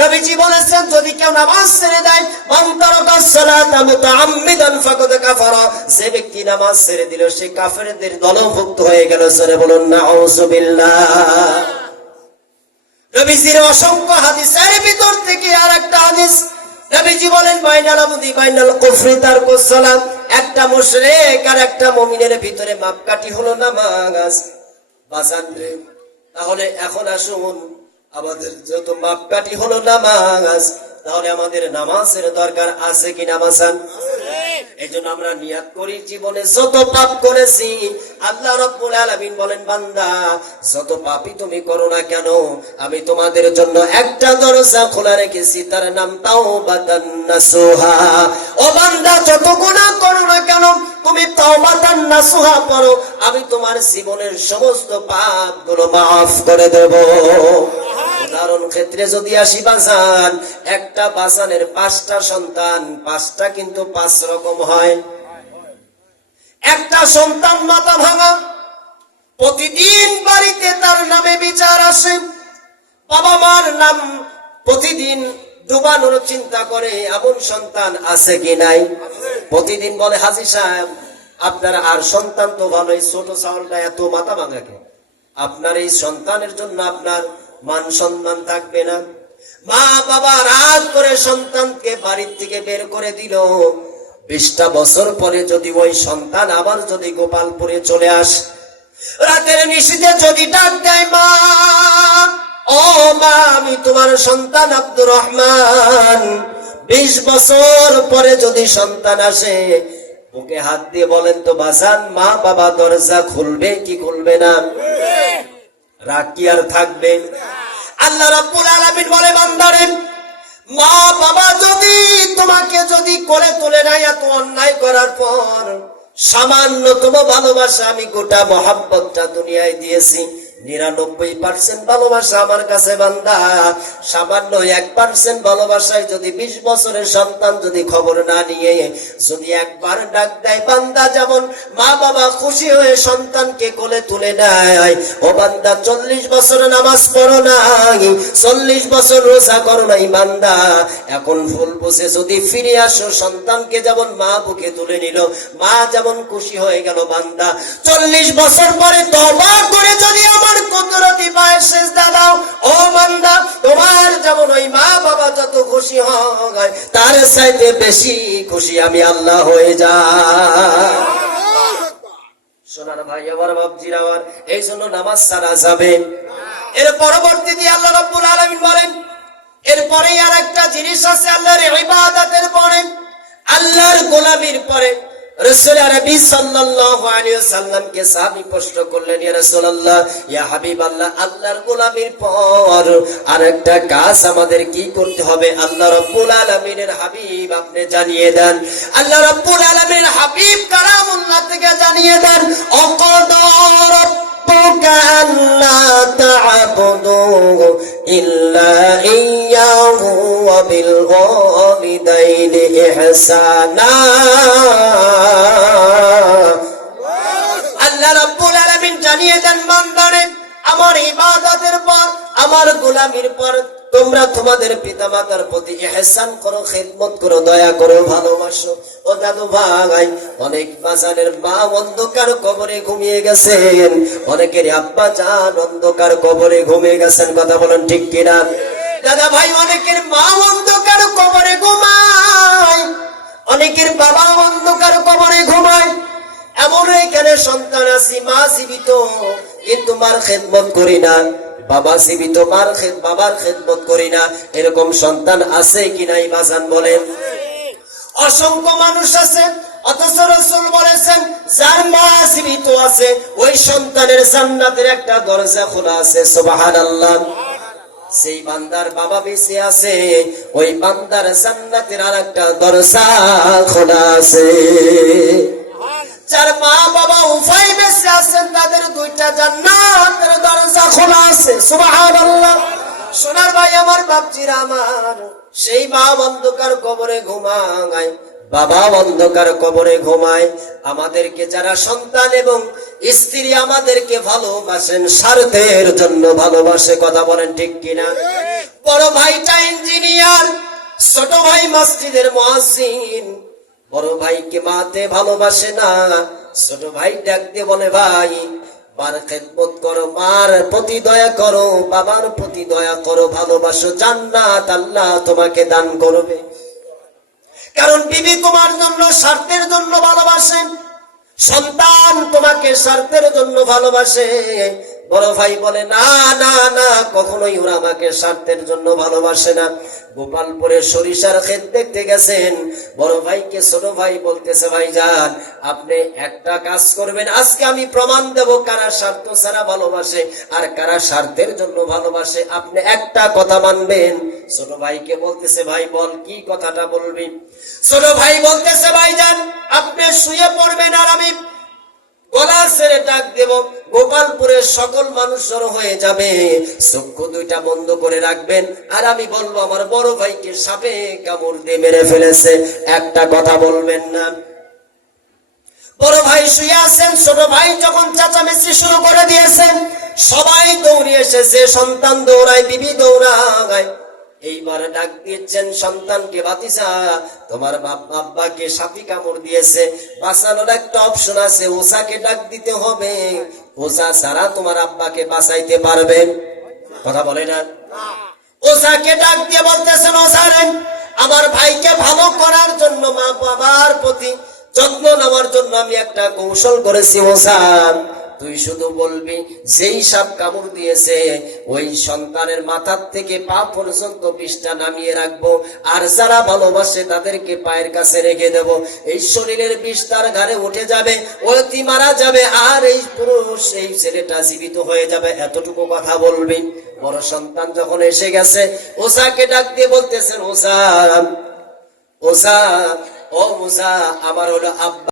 নবীজি বলেছেন যদি কেউ নামাজ ছেড়ে দেয়, মান তারাকা সালাতা মুতাআম্মিদান ফাকাদ কাফারা, যে ব্যক্তি নামাজ ছেড়ে দিল সে কাফেরদের দলভুক্ত হয়ে গেল। জোরে বলুন নাউযুবিল্লাহ। নবীজির অসংখ্য হাদিসের ভিতর থেকে আরেকটা হাদিস, নবীজি বলেন বাইনাল আবদি বাইনাল কুফরি তারকুস সালাত, একটা মুশরিক আর একটা মুমিনের ভিতরে মাপকাঠি হলো নামাজ। বাজান রে, তাহলে এখন আসুন, আমাদের যত মাপকাঠি হলো নামাজ, তাহলে আমাদের নামাজের দরকার আছে কি না বাজান? এই জন্য আমরা নিয়াত করি জীবনে যত পাপ করেছি, আল্লাহ রাব্বুল আলামিন বলেন বান্দা যত পাপই তুমি করো না কেন, আমি তোমাদের জন্য একটা দরজা খোলা রেখেছি, তার নাম তাওবাতান নাসুহা। ও বান্দা যত গুনাহ করো না কেন, তুমি তাওবাতান নাসুহা পড়ো, আমি তোমার জীবনের সমস্ত পাপগুলো মাফ করে দেব। উদাহরণ ক্ষেত্রে যদি আসি বাজান, একটা বাজানের 5টা সন্তান, 5টা কিন্তু 5 রকম হয়। একটা সন্তান মাথা ভাঙা, প্রতিদিন বাড়িতে তার নামে বিচার আসে, বাবা মার নাম প্রতিদিন ডুবানোর চিন্তা করে, এমন সন্তান আছে কি নাই? প্রতিদিন বলে হাজী সাহেব আপনার আর সন্তান তো ভালোই, ছোট চাউলটা এত মাথা ভাঙা কেন? আপনার এই সন্তানের জন্য আপনার মান সম্মান থাকবে না। মা বাবা রাত করে সন্তানকে বাড়ির থেকে বের করে দিল, 20টা বছর পরে যদি ওই সন্তান আবার যদি গোপালপুরে চলে আসে, রাতের নিশীথে যদি ডাক দেয় মা, ও মা আমি তোমার সন্তান আব্দুর রহমান, 20 বছর পরে যদি সন্তান আসে, বুকে হাত দিয়ে বলেন তো বাজান, মা বাবা দরজা খুলবে কি খুলবে না? রাগ কি আর থাকবে? আল্লাহ রাব্বুল আলামিন বলে বান্দারে, মা বাবা যদি তোমাকে যদি কোলে তুলে নেয় এত অন্যায় করার পর, সামান্যতম ভালোবাসা আমি গোটা মহাব্বতটা দুনিয়ায় দিয়েছি, 99% ভালোবাসা আমার কাছে বান্দা, সামান্য 1% ভালোবাসায় যদি 20 বছরের সন্তান যদি খবর না নিয়ে যদি একবার ডাক দেয় বান্দা, যেমন মা বাবা খুশি হয়ে সন্তানকে কোলে তুলে নেয়, ও বান্দা 40 বছর নামাজ পড়ো নাই, 40 বছর রোজা করো নাই বান্দা, এখন ভুল বুঝে যদি ফিরে আসো, সন্তানকে যেমন মা বুকে তুলে নিল, মা যেমন খুশি হয়ে গেল বান্দা, 40 বছর পরে তওবা করে যদি আমার কুদরতি পায়ে সিজদা দাও, ও বান্দা তোমার যেমন ওই মা বাবা যত খুশি হয়, তার চাইতে বেশি খুশি আমি আল্লাহ হয়ে যাই। সোনার ভাই আমার বাপজিরা আমার, এই জন্য নামাজ ছাড়া যাবে। এর পরবর্তীতে আল্লাহ রাব্বুল আলামিন বলেন, এরপরে আর একটা জিনিস আছে আল্লাহর ইবাদতের পরে, আল্লাহর গোলামির পরে। রাসূল আরবি সাল্লাল্লাহু আলাইহি ওয়াসাল্লামকে সাহাবী প্রশ্ন করলেন, ইয়া রাসূলুল্লাহ, ইয়া হাবিবাল্লাহ, আল্লাহর গোলামির পর আরেকটা কাজ আমাদের কি করতে হবে? আল্লাহ রাব্বুল আলামিনের হাবিব আপনি জানিয়ে দেন। আল্লাহ রাব্বুল আলামিনের হাবিব কালামুল্লাহ থেকে জানিয়ে দেন, অকদা রাব্বুকা আল্লা তা'বুদু ইল্লা ইয়্যাহু ওয়া বিল ওয়ালিদাইনি ইহসানা। আল্লাহ রাব্বুল আলামিন জানিয়ে দেন বান্দারে, আমার ইবাদতের পর আমার গোলামির পর তোমরা তোমাদের পিতামাতার প্রতি ইহসান করো, খেদমত করো, দয়া করো, ভালোবাসো। ও দাদু ভাই, অনেক বাজানের মা অন্ধকার কবরে ঘুমিয়ে গেছেন, অনেকের আব্বা জান অন্ধকার কবরে ঘুমিয়ে গেছেন, কথা বলেন ঠিক কিনা? দাদা ভাই, অনেকের মা অন্ধকার কবরে ঘুমায়, অনেকের বাবা অন্ধকার কবরে ঘুমায়। এমন এখানে সন্তান আছি, মা জীবিত কিন্তু মার খেদমত করি না, বাবা জীবিত বাবার খেদমত করি না, এরকম সন্তান আছে কি নাই বাজান বলেন? অসংখ্য মানুষ আছে, অথচ রাসূল বলেছেন যার মা জীবিত আছে ওই সন্তানের জান্নাতের একটা দরজা খোলা আছে। সুবহানাল্লাহ। সেই বান্দার বাবা বেঁচে আছে, ওই বান্দার জান্নাতের আরেকটা দরজা খোলা আছে। যার মা বাবা উভয় বেঁচে আছেন তাদের 2টা জান্নাতের দরজা খোলা আছে। সুবহানাল্লাহ। সোনার ভাই আমার, বাপজিরা আমার, সেই মা অন্ধকার কবরে ঘুমায়, বাবা অন্ধকার কবরে ঘুমায়। আমাদেরকে যারা সন্তান এবং স্ত্রী আমাদেরকে ভালোবাসেন, স্বার্থের জন্য ভালোবাসে, কথা বলেন ঠিক কিনা? বড় ভাইটা ছোট ভাই মসজিদের মুয়াজ্জিন, বড় ভাইকে মাতে ভালোবাসে না। ছোট ভাই ডাক দিয়ে বলে, ভাই মার খেদমত করো, মার প্রতি দয়া করো, বাবার প্রতি দয়া করো, ভালোবাসো, জান্নাত আল্লাহ তোমাকে দান করবে। কারণ বিবি তোমার জন্য স্বার্থের জন্য ভালোবাসেন, সন্তান তোমাকে স্বার্থের জন্য ভালোবাসে। বড় ভাই বলে, না না না, কখনোই ওরা আমাকে স্বার্থের জন্য ভালোবাসে না। গোপালপুরে সরিষার ক্ষেত দেখতে গেছেন, বড় ভাইকে ছোট ভাই বলতেছে, ভাইজান আপনি একটা কাজ করবেন, আজকে আমি প্রমাণ দেব কারা স্বার্থ ছাড়া ভালোবাসে আর কারা স্বার্থের জন্য ভালোবাসে, আপনি একটা কথা মানবেন। ছোট ভাইকে বলতেছে, ভাই বল, কি কথাটা বলবি? ছোট ভাই বলতেছে, ভাইজান আপনি শুয়ে পড়বেন আর আমি গলা ছেড়ে ডাক দেব, গোপালপুরের সকল মানুষ জড়ো হয়ে যাবে, চক্ষু দুইটা বন্ধ করে রাখবেন, আর আমি বলবো আমার বড় ভাইকে সাপে কামড় দিয়ে মেরে ফেলেছে, একটা কথা বলবেন না। বড় ভাই শুয়ে আছেন, ছোট ভাই যখন চেঁচামেচি শুরু করে দিয়েছেন, সবাই দৌড়ে এসেছে, সন্তান দৌড়ায়, বিবি দৌড়ায়। এইবার ডাক দিচ্ছেন সন্তানকে, ভাতিজা তোমার আব্বাকে সাপে কামড় দিয়েছে, বাঁচানোর একটা অপশন আছে, ওসাকে ডাক দিতে হবে, ওসা ছাড়া তোমার আব্বাকে বাঁচাইতে পারবেন? কথা বলে না। ওসাকে ডাক দিয়ে বলতেছেন, ওসারেন আমার ভাইকে ভালো করার জন্য, মা বাবার প্রতি যত্ন নেওয়ার জন্য আমি একটা কৌশল করেছি, ওসা তুই শুধু বলবি যেই সাপ কামড় দিয়েছে ওই সন্তানের মাথার থেকে পা পর্যন্ত বিষটা নামিয়ে রাখবো, আর যারা ভালোবাসে তাদেরকে পায়ের কাছে রেখে দেব, এই শরীরের বিষ তার ঘাড়ে উঠে যাবে, ওই মারা যাবে, আর এই পুরুষ এই ছেলেটা জীবিত হয়ে যাবে, এতটুকু কথা বলবি। বড় সন্তান যখন এসে গেছে, ওসাকে ডাক দিয়ে বলতেছেন, ওসা ওসা ও ওসা আমার হলো আব্বা।